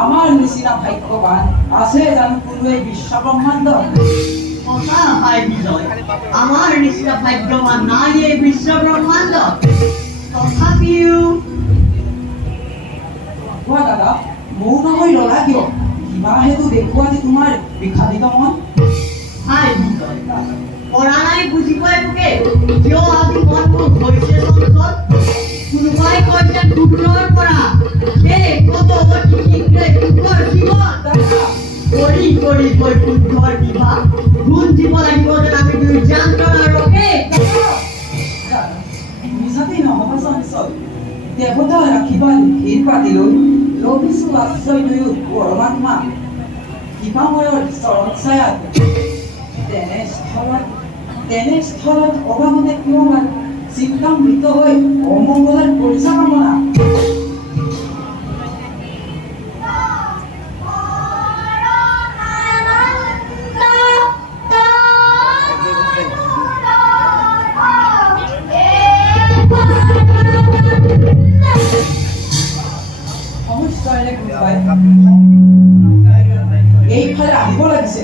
আমার নিচিনা ভাগ্যবান আছে জানো কোনো এই বিশ্ব ব্ৰহ্মাণ্ড কথা হয় বিজয় আমার নিচিনা ভাগ্যবান নাই এই বিশ্ব ব্ৰহ্মাণ্ড তথাপিও কোৱা দাদা মৌন হৈ ৰলা কিয় কিবা হেতু দেখুৱা যে তোমাৰ বিখাদিত মন হাই বিজয় পৰা নাই বুজি পাই পোকে কিয় আজি মনটো হৈছে চঞ্চল কোনোবাই কৈছে দুখৰ পৰা এই কত অতি শীঘ্ৰে দুখৰ জীৱন কৰি কৰি গৈ বুদ্ধৰ বিবাহ গুণ দিব লাগিব যেন আমি দুই যন্ত্ৰণা ৰখে মিছাতেই নহ'ব চঞ্চল দেৱতা ৰাখিবা ভিৰ পাতিলৈ লভিছো আশ্ৰয় দুয়ো পৰমাত্মা কৃপাময়ৰ চৰণ ছায়াত তেনে স্থলত অবামতে কিয় মান চিন্তামৃত হৈ অমংগলৰ পৰিচালনা এইফালে আহিব লাগিছে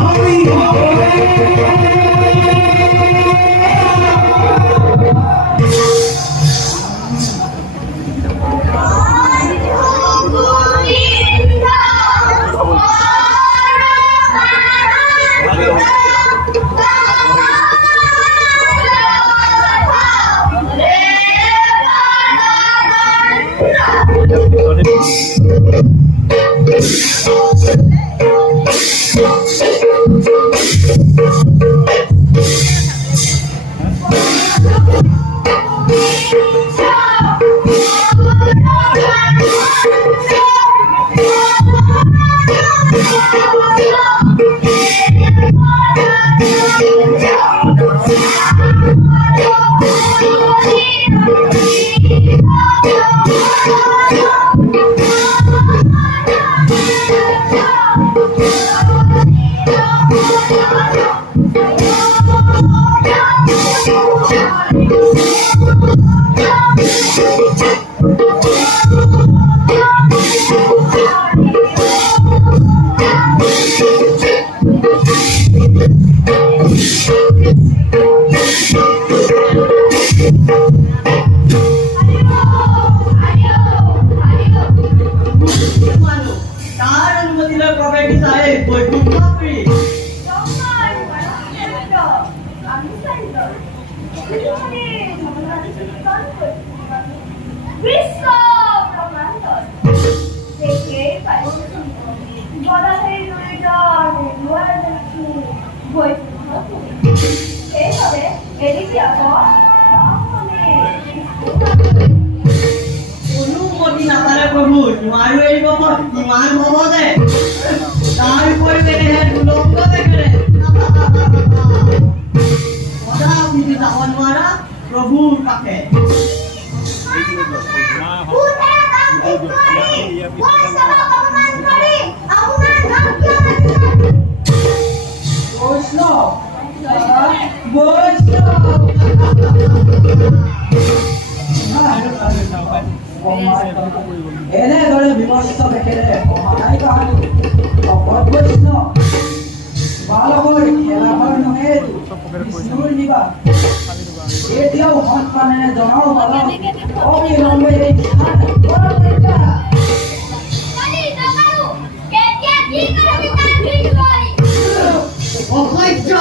Hurry, hurry! অনুমতি নাপালে প্ৰভু নোৱাৰো এৰিব ইমান হব যে তাৰ পৰিৱেশে দুলংগ দেখে সদা পিঠি যাব নোৱাৰা প্ৰভুৰ কাষে এনেদৰে বিমৰ্ষ দেখেৰে সহায় কাহানি ভকত বৈষ্ণৱ বালকৰ খেলাঘৰ নহয় বিষ্ণুৰ নিবাস এতিয়াও সন্মানেৰে জনাও বালক অবিলম্বে এই স্থান অসহ্য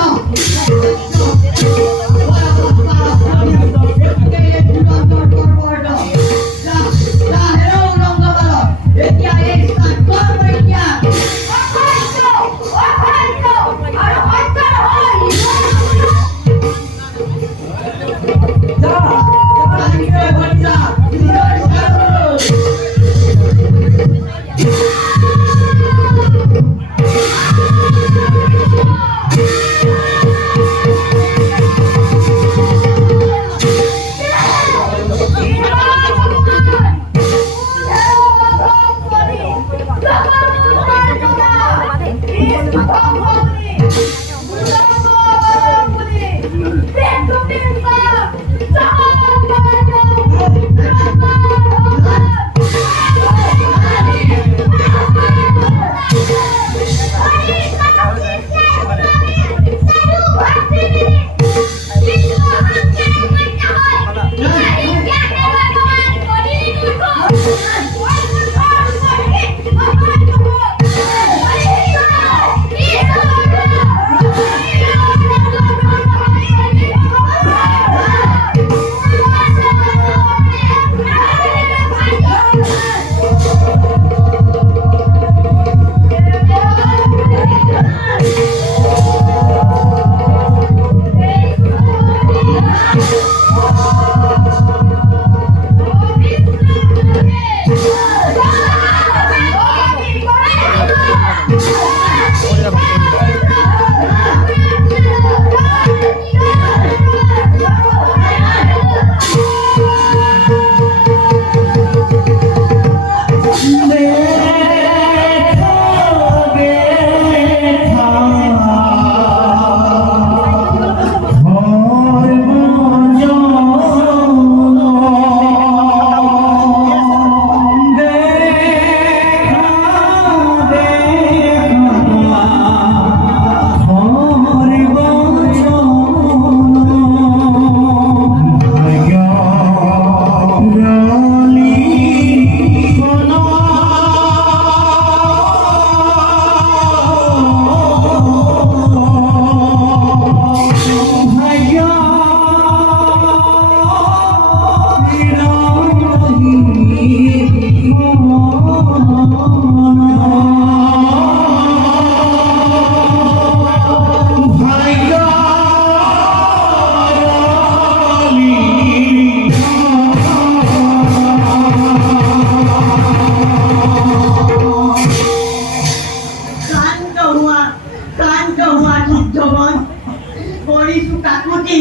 কৰিছো কাকুতি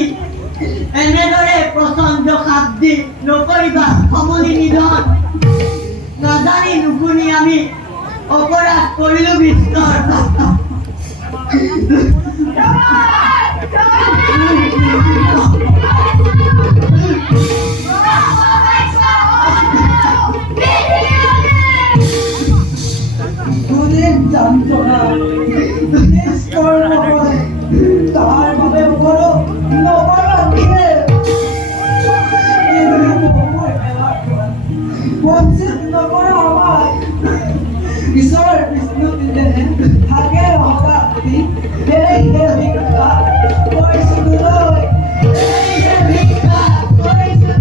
এনেদৰে প্ৰচণ্ড শাব্দি নকৰিবা সমলি নিধন নাজানি নুশুনি আমি অপৰাধ কৰিলো বিস্তৰ দুদিন যন্ত্ৰণা নিষ্কৰ নহয় তাৰ বাবে সকলো নৱৰাত্ৰিয়ে বঞ্চিত নকৰা আমাক ঈশ্বৰ বিষ্ণু দিলেহে থাকে শতাব্দী এৰিহে ভিক্ষা কৰিছো তোলৈ এৰিহে ভিক্ষা কৰিছো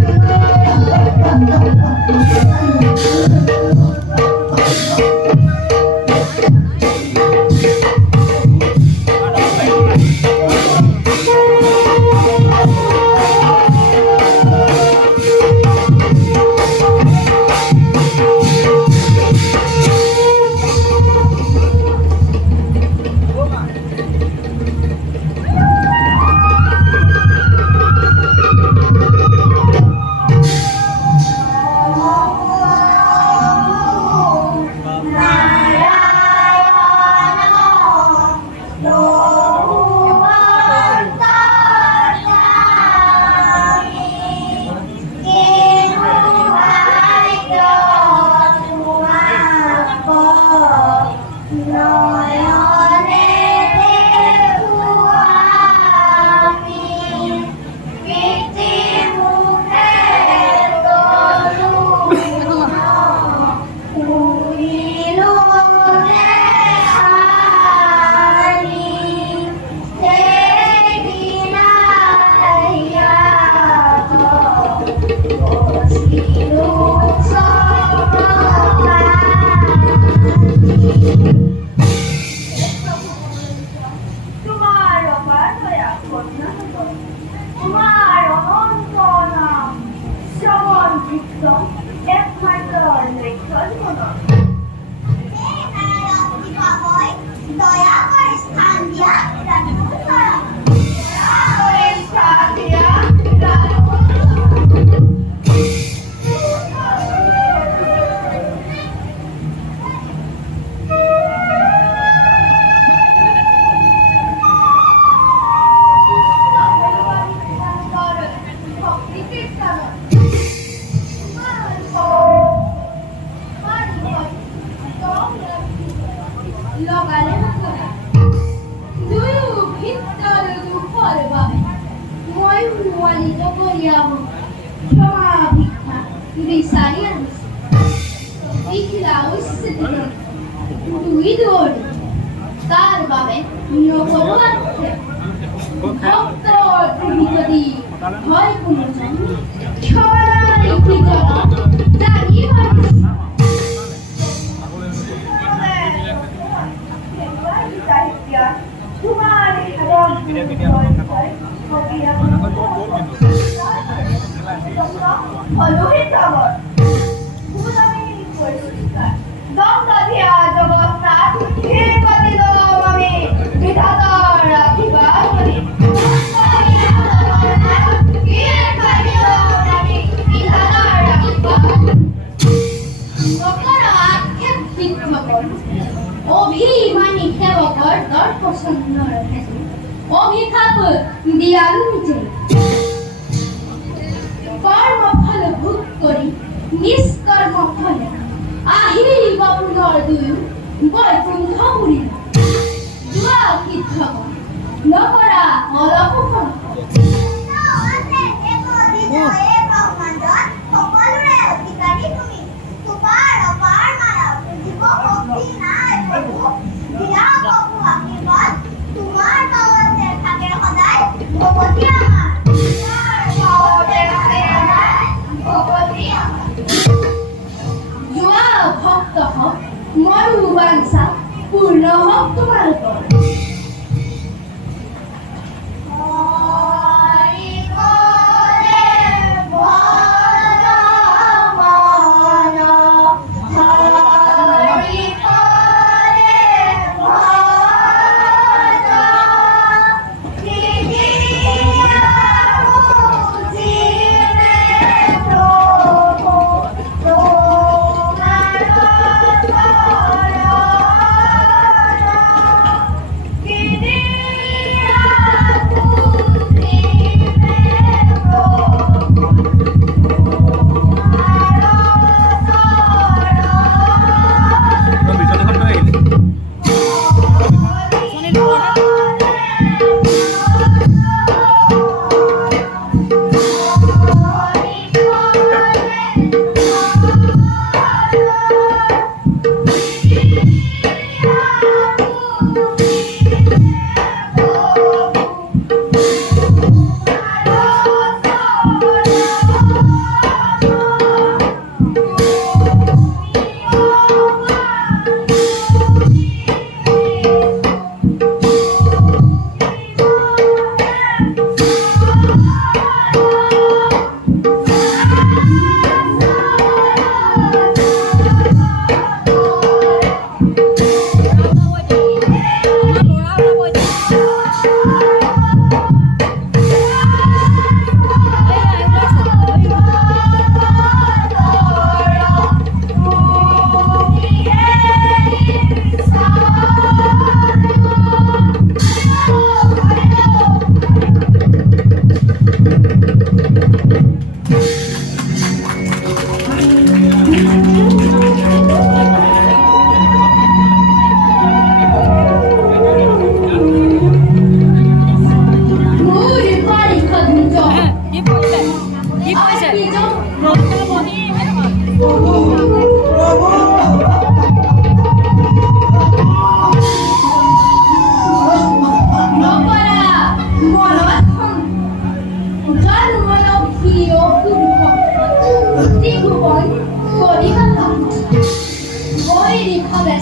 তার বাবে নকল আছে ভক্ত যদি হয় কোনো সবাই কি জানা জানি অভিমানী সেবকৰ দৰ পছন্দ ৰাখিছো অভিশাপ দিয়ালো নিজে কৰ্মফল ভোগ কৰি নিষ্কৰ্ম ফলে আহিব পুনৰ দুয়ো বৈকুণ্ঠ পুৰী যোৱা সিদ্ধ নকৰা অলপখন সকলোৰে অধিকাৰী তুমি তোমাৰ অপাৰ মাৰা বুজিব শক্তি নাই প্ৰভু দিয়া প্ৰভু আশীৰ্বাদ তোমাৰ গাঁৱতে থাকে সদায় ভগৱতী আমাৰ তোমাৰ গাঁৱতে থাকে সদায় ভগৱতী আমাৰ যোৱা ভক্ত হওক মৰো বাঞ্ছা পূৰ্ণ হওক তোমালোকৰ Hare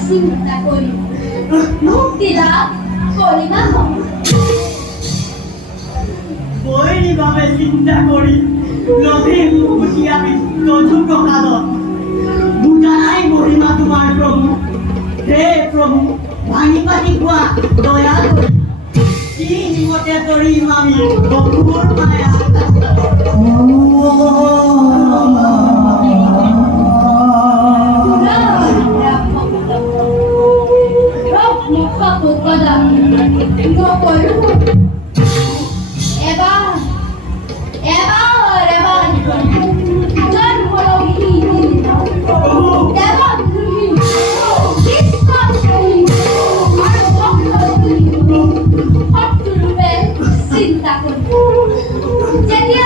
চিন্তা কৰি মুক্তি লাভ কৰিবা বৈৰী বাবে চিন্তা কৰি লভি মুকুটিয়া তজু প্ৰসাদত বুজা নাই মহিমা তোমাৰ প্ৰভু হে প্ৰভু ভাঙি পাতি কোৱা দয়া কৰি কি নিমতে তৰিম আমি বপুৰ মায়া চিন্তা কৰি যেতিয়া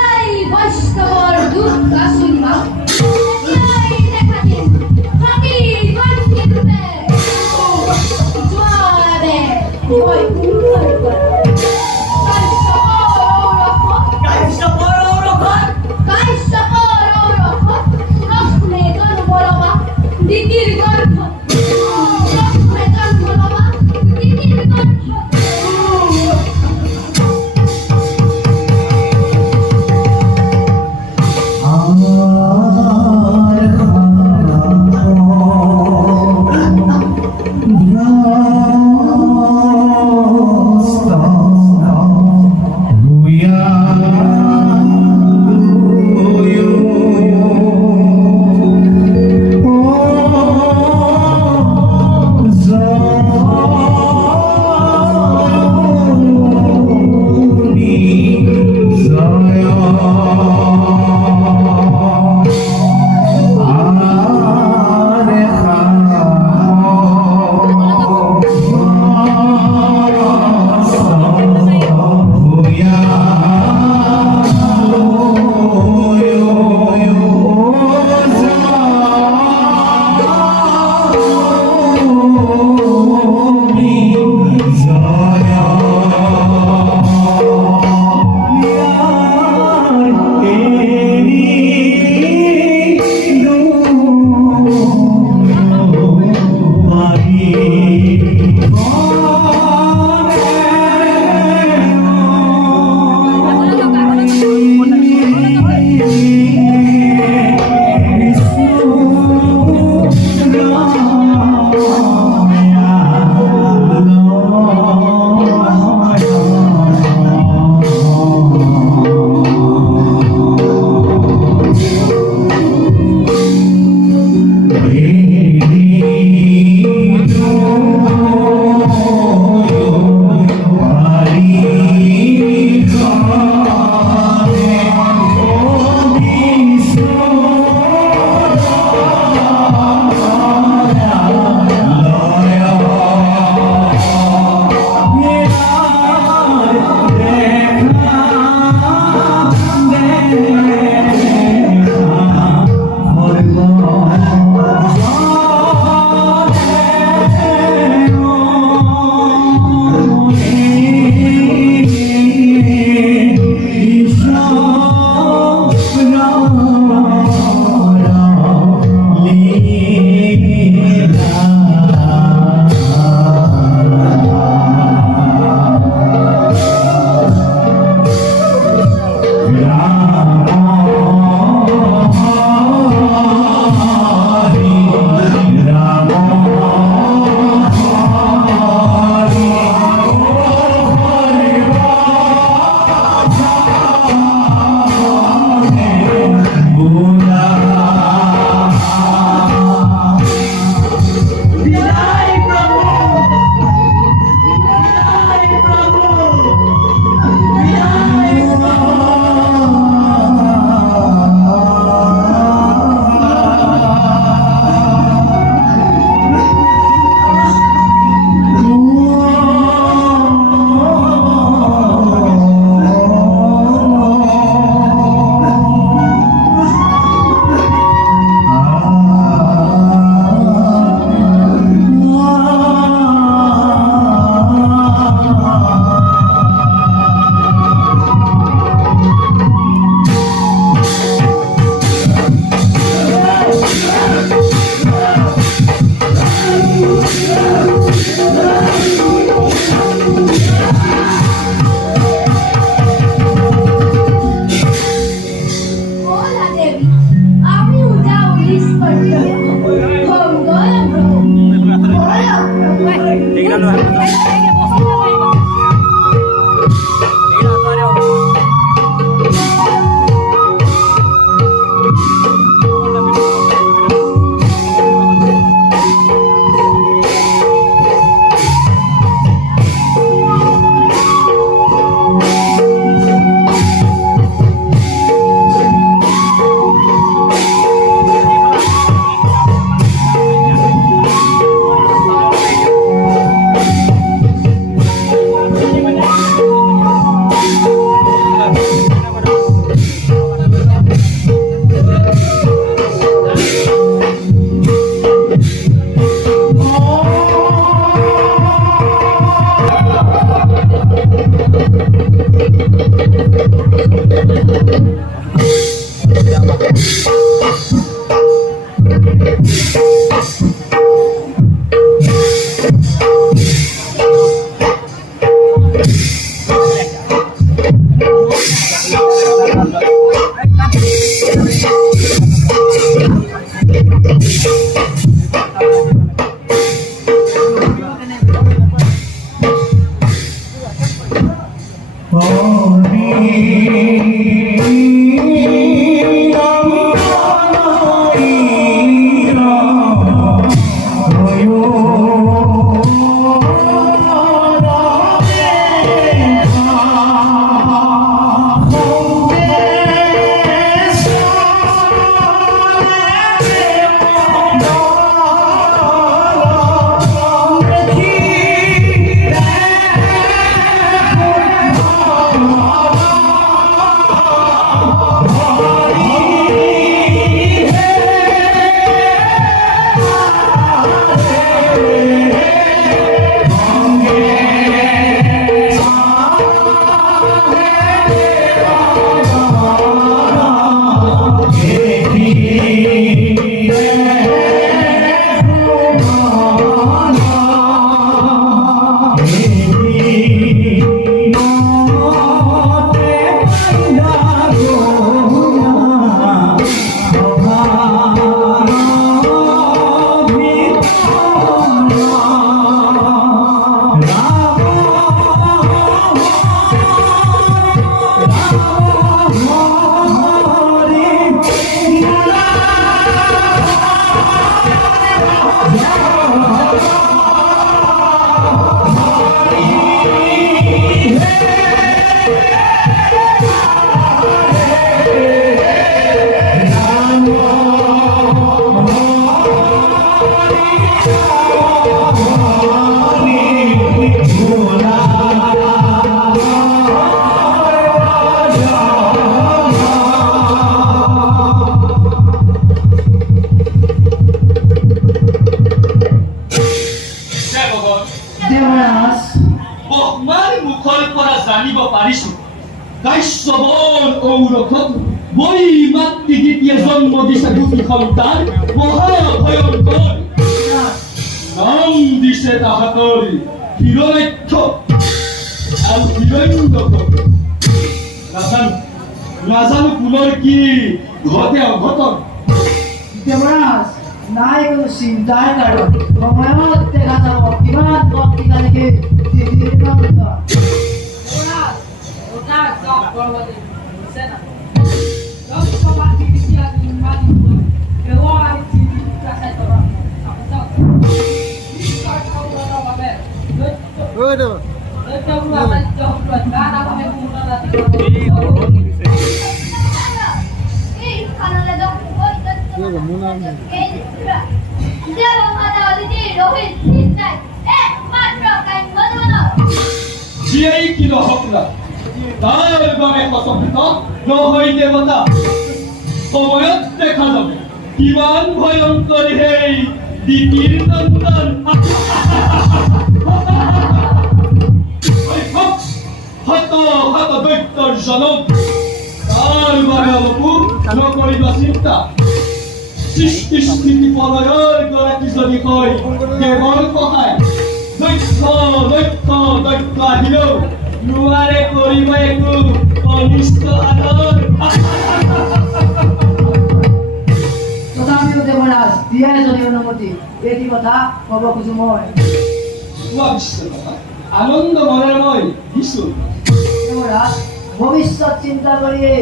ভবিষ্যৎ চিন্তা করিয়ে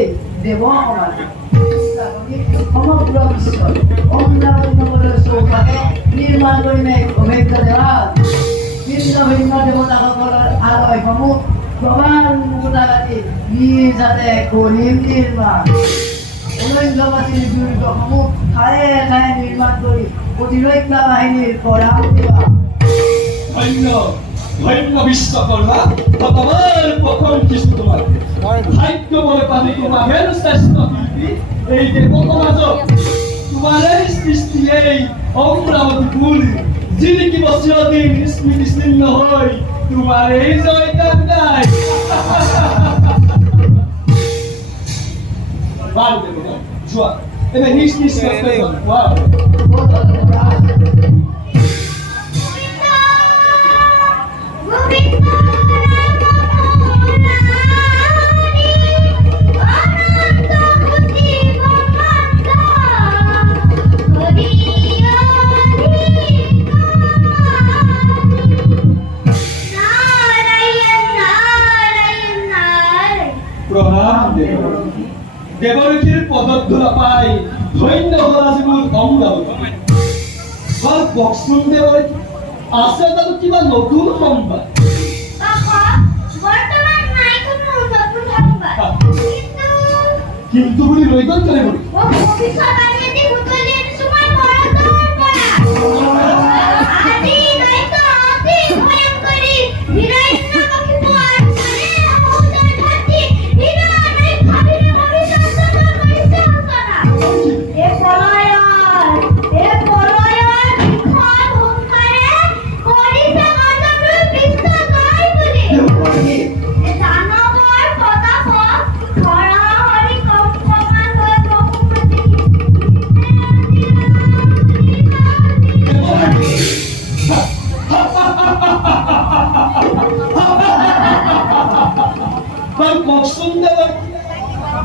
দেব সমগ্র বিশ্ব নিৰ্মাণ কৰিলে অভিজ্ঞ দেৱা ভিন্ন ভিন্ন দেৱতাসকলৰ আলয়সমূহ ক্ৰমানুগতাগতি যাতে কৰিম নিৰ্মাণ অনন্যবাসীৰ দুৰ্গসমূহ ঠায়ে ঠায়ে নিৰ্মাণ কৰি প্ৰতিৰক্ষা বাহিনীৰ পৰা ধন্য বিশ্বকৰ্মা ভগৱান প্ৰশংসিছো তোমাক ভাগ্য বলে পাতি তোমাকে শ্ৰেষ্ঠ শিল্পী এই দেৱ সমাজত তোমাৰে সৃষ্টি এই অমৰাৱতী ফুল জিলিকি চিৰদিন স্মৃতি চিহ্ন হৈ তোমাৰে জয়গান গাই বাৰু দেৱ যোৱা এনে নিজ নিজ Govinda, দেৱৰক্ষীৰ পদধূলা পাই ধন্য হ'ল আজি মোৰ অংগাৱতী। বাৰু কওকচোন দেৱৰক্ষী, আছে জানো কিবা নতুন সংবাদ? কিন্তু বুলি ৰৈ গ'ল কেনে বুলি?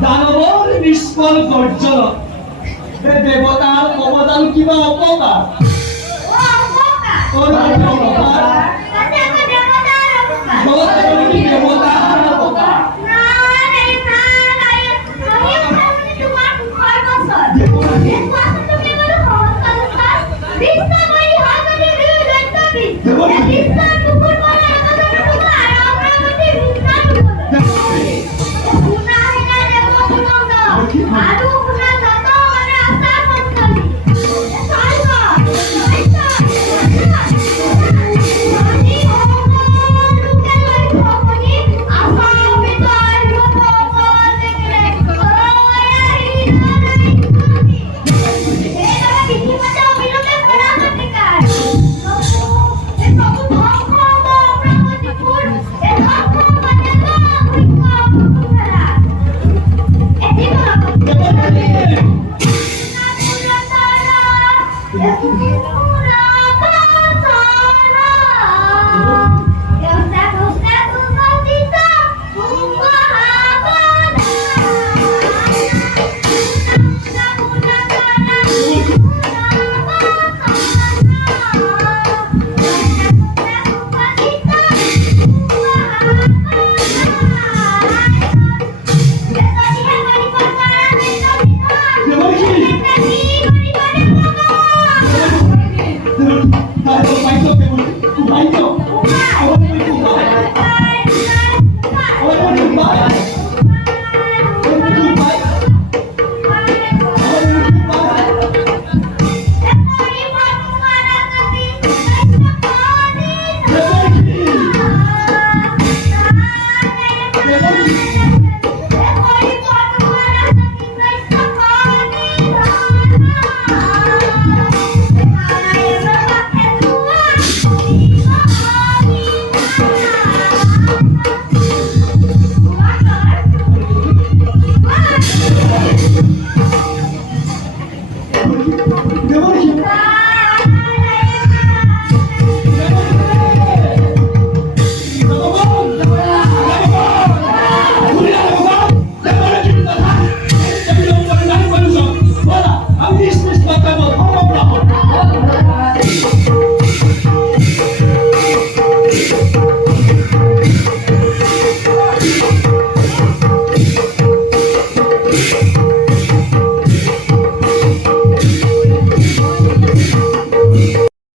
দানৱৰ নিষ্ফল গৰ্জনত দেৱতাৰ অৱদান কিবা অপকাৰ? দেৱতাৰ